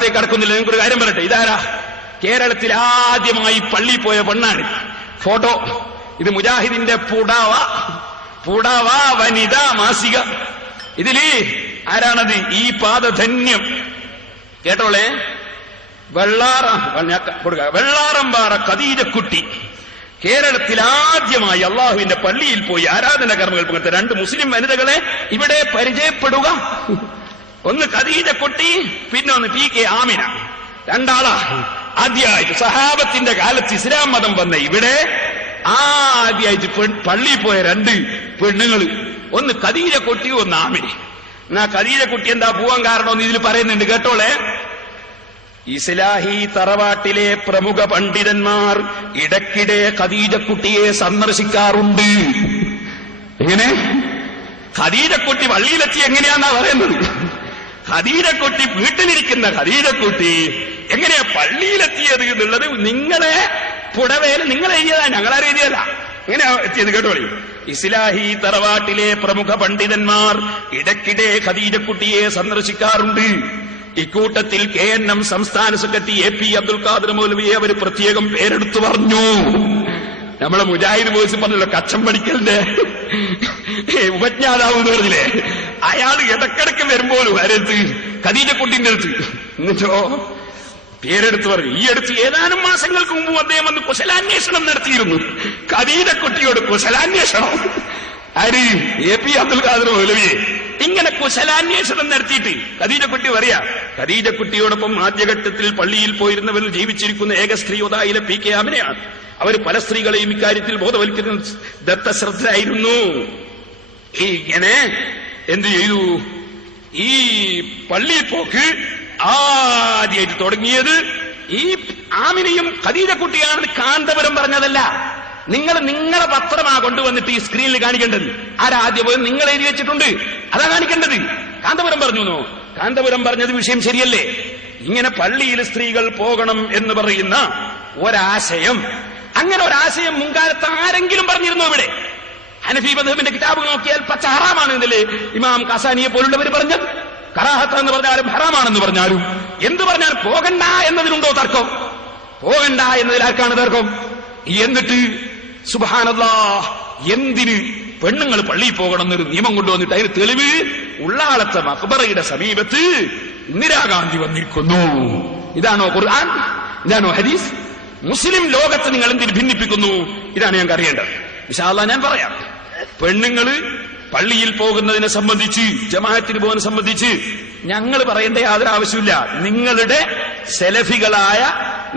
ഭാഗത്തേക്ക് കടക്കുന്നില്ല. നിങ്ങൾക്കൊരു കാര്യം പറയട്ടെ, ഇതാരാ? കേരളത്തിൽ ആദ്യമായി പള്ളി പോയ പെണ്ണാണ്. ഫോട്ടോ ഇത് മുജാഹിദിന്റെ പുടവ വനിതാ മാസിക. ഇതില് ആരാണത്? ഈ പാദധന്യം കേട്ടോളെ, വെള്ളാറമ്പാറ ഖദീജക്കുട്ടി കേരളത്തിൽ ആദ്യമായി അള്ളാഹുവിന്റെ പള്ളിയിൽ പോയി ആരാധന കർമ്മങ്ങൾ പങ്കെടുത്ത 2 മുസ്ലിം വനിതകളെ ഇവിടെ പരിചയപ്പെടുക. ഒന്ന് ഖദീജക്കുട്ടി, പിന്നെ ഒന്ന് PK ആമിന. 2 ആളാ ആദ്യമായിട്ട് സഹാബത്തിന്റെ കാലത്ത് ഇസ്ലാം മതം വന്ന ഇവിടെ ആദ്യമായിട്ട് പള്ളിയിൽ പോയ 2 പെണ്ണുങ്ങൾ. ഒന്ന് ഖദീജക്കുട്ടി, ഒന്ന് ആമിന. എന്നാ ഖദീജക്കുട്ടി എന്താ പോവാൻ കാരണമെന്ന് ഇതിൽ പറയുന്നുണ്ട്, കേട്ടോളെ. ഇസ്ലാഹി തറവാട്ടിലെ പ്രമുഖ പണ്ഡിതന്മാർ ഇടയ്ക്കിടെ ഖദീജക്കുട്ടിയെ സന്ദർശിക്കാറുണ്ട്. എങ്ങനെ? ഖദീജക്കുട്ടി പള്ളിയിലെത്തി എങ്ങനെയാന്നാ പറയുന്നത്? ഖദീജക്കുട്ടി വീട്ടിലിരിക്കുന്ന ഖദീജക്കുട്ടി എങ്ങനെയാ പള്ളിയിലെത്തിയത് എന്നുള്ളത് നിങ്ങളെ പുടവേല് നിങ്ങൾ എഴുതിയതാ, ഞങ്ങളാരും എഴുതിയല്ല. എങ്ങനെയാ എത്തിയത് കേട്ടോളി. ഇസ്ലാഹി തറവാട്ടിലെ പ്രമുഖ പണ്ഡിതന്മാർ ഇടയ്ക്കിടെ ഖദീജക്കുട്ടിയെ സന്ദർശിക്കാറുണ്ട്. ഇക്കൂട്ടത്തിൽ KNM സംസ്ഥാന സെക്രട്ടറി AP അബ്ദുൽ ഖാദർ മൗലവിയെ അവർ പ്രത്യേകം പേരെടുത്തു പറഞ്ഞു. നമ്മളെ മുജാഹിദ് ബോയ്സ് പറഞ്ഞല്ലോ, കച്ചം പണിക്കലിന്റെ ഉപജ്ഞാതാവ് എന്ന് പറഞ്ഞില്ലേ, അയാൾ ഇടക്കിടക്ക് വരുമ്പോഴും ആരടുത്ത്? ഖദീജക്കുട്ടിന്റെ അടുത്ത്. എന്നിട്ടോ പേരെടുത്ത് പറഞ്ഞു. ഈ അടുത്ത് ഏതാനും മാസങ്ങൾക്ക് മുമ്പ് അദ്ദേഹം വന്ന് കുശലാന്വേഷണം നടത്തിയിരുന്നു. ഖദീജക്കുട്ടിയോട് കുശലാന്വേഷണം. ആര്? AP അബ്ദുൽ ഖാദർ മൗലവിയെ. ഇങ്ങനെ കുശലാന്വേഷണം നടത്തിയിട്ട് ഖദീജക്കുട്ടി പറയാ, ഖദീജക്കുട്ടിയോടൊപ്പം ആദ്യഘട്ടത്തിൽ പള്ളിയിൽ പോയിരുന്നവരിൽ ജീവിച്ചിരിക്കുന്ന ഏക സ്ത്രീ ഒതായിലെ PK ആമിനയാണ്. അവർ പല സ്ത്രീകളെയും ഇക്കാര്യത്തിൽ ബോധവൽക്കരിക്കുന്ന ദത്തശ്രദ്ധരായിരുന്നു. ഇങ്ങനെ എന്ത് ചെയ്തു? ഈ പള്ളിയിൽ പോക്ക് ആദ്യമായിട്ട് തുടങ്ങിയത് ഈ ആമിനയും ഖദീജക്കുട്ടിയാണെന്ന് കാന്തപുരം പറഞ്ഞതല്ല. നിങ്ങളെ പത്രമാ കൊണ്ടുവന്നിട്ട് ഈ സ്ക്രീനിൽ കാണിക്കേണ്ടത്. ആരാദ്യം പോയി നിങ്ങൾ എഴുതി വെച്ചിട്ടുണ്ട്, അതാ കാണിക്കേണ്ടത്. കാന്തപുരം പറഞ്ഞു. കാന്തപുരം പറഞ്ഞത് വിഷയം ശരിയല്ലേ? ഇങ്ങനെ പള്ളിയിൽ സ്ത്രീകൾ പോകണം എന്ന് പറയുന്ന ഒരാശയം, അങ്ങനെ ഒരാശയം മുൻകാലത്ത് ആരെങ്കിലും പറഞ്ഞിരുന്നോ? ഇവിടെ ഹനഫി മദ്ഹബിന്റെ കിതാബ് നോക്കിയാൽ പച്ച ഹറാമാണ് എന്നല്ലേ ഇമാം ഖസാനിയെ പോലുള്ളവർ പറഞ്ഞത്. കറാഹത്ത് എന്ന് പറഞ്ഞാലും ഹറാമാണെന്ന് പറഞ്ഞാലും എന്ത് പറഞ്ഞാലും പോകണ്ട എന്നതിനുണ്ടോ തർക്കം? പോകണ്ട എന്നതിൽ ആർക്കാണ് തർക്കം? എന്നിട്ട് സുബ്ഹാനല്ലാഹ്, എന്തിന് പെണ്ണുങ്ങൾ പള്ളിയിൽ പോകണം എന്നൊരു നിയമം കൊണ്ടുവന്നിട്ട് അതിന് തെളിവ് ഉള്ളാളത്തെ മഖ്ബറയുടെ സമീപത്ത് ഇന്ദിരാഗാന്ധി വന്നിരിക്കുന്നു. ഇതാണോ ഖുർആൻ? ഇതാണോ ഹദീസ്? മുസ്ലിം ലോകത്ത് നിങ്ങൾ എന്തിന് ഭിന്നിപ്പിക്കുന്നു? ഇതാണ് ഞങ്ങൾക്ക് അറിയേണ്ടത്. ഇൻഷാ അല്ലാഹ് ഞാൻ പറയാം. പെണ്ണുങ്ങള് പള്ളിയിൽ പോകുന്നതിനെ സംബന്ധിച്ച്, ജമാഅത്തിന് പോകുന്നതിനെ സംബന്ധിച്ച് ഞങ്ങൾ പറയേണ്ട യാതൊരു ആവശ്യമില്ല. നിങ്ങളുടെ സെലഫികളായ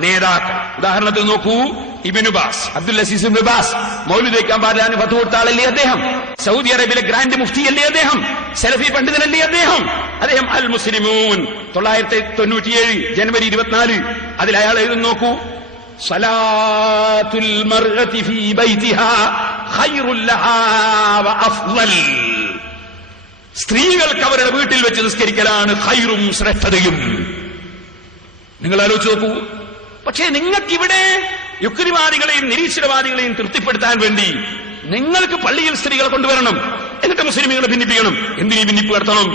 നേതാക്കൾ, ഉദാഹരണത്തിന് നോക്കൂ, Ibn Baz, Abdul Aziz Ibn Baz മൗലിദ് വയ്ക്കാൻ പാടില്ല ഫത്വ കൊടുത്ത ആളല്ലേ അദ്ദേഹം? സൗദി അറേബ്യയിലെ ഗ്രാൻഡ് മുഫ്തിയല്ലേ അദ്ദേഹം? സെലഫി പണ്ഡിതനല്ലേ അദ്ദേഹം? അദ്ദേഹം അൽ മുസ്ലിമൂൻ 1997 ജനുവരി 24 അതിൽ അയാൾ എഴുതുന്നു, നോക്കൂ, സലാത്തുൽ മർഅതി ഫീ ബൈതിഹാ ഖൈറുൽ ലഹാ വ അഫ്ളൽ. സ്ത്രീകൾക്ക് അവരുടെ വീട്ടിൽ വെച്ച് നിസ്കരിക്കലാണ് ഖൈറും ശ്രേഷ്ഠതയും. നിങ്ങൾ ആലോചിച്ച് നോക്കൂ. പക്ഷേ നിങ്ങൾക്കിവിടെ യുക്തിവാദികളെയും നിരീശ്വരവാദികളെയും തൃപ്തിപ്പെടുത്താൻ വേണ്ടി നിങ്ങൾക്ക് പള്ളിയിൽ സ്ത്രീകളെ കൊണ്ടുവരണം, എന്നിട്ട് മുസ്ലിമുകളെ ഭിന്നിപ്പിക്കണം. എന്തിനീ ഭിന്നിപ്പ് നടത്തണം?